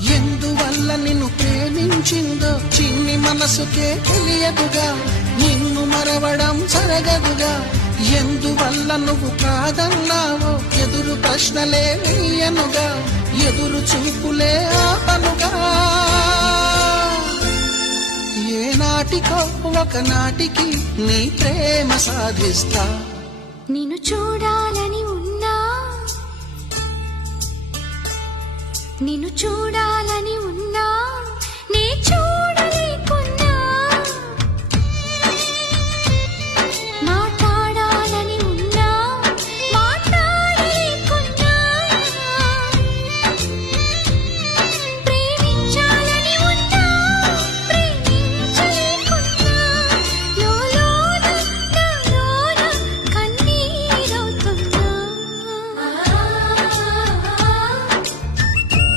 ఎందువల్ల నిన్ను ప్రేమించిందో చిన్ని మనసుకే తెలియదుగా, నిన్ను మరవడం జరగదుగా. ఎందువల్ల నువ్వు కాదన్నావో ఎదురు ప్రశ్నలే వేయనుగా, ఎదురు చూపులే ఆపనుగా. ఏనాటికో ఒకనాటికి నీ ప్రేమ సాధిస్తా. నిన్ను చూడాలని ఉన్నా, నిన్ను చూడాలని ఉన్నా, నీ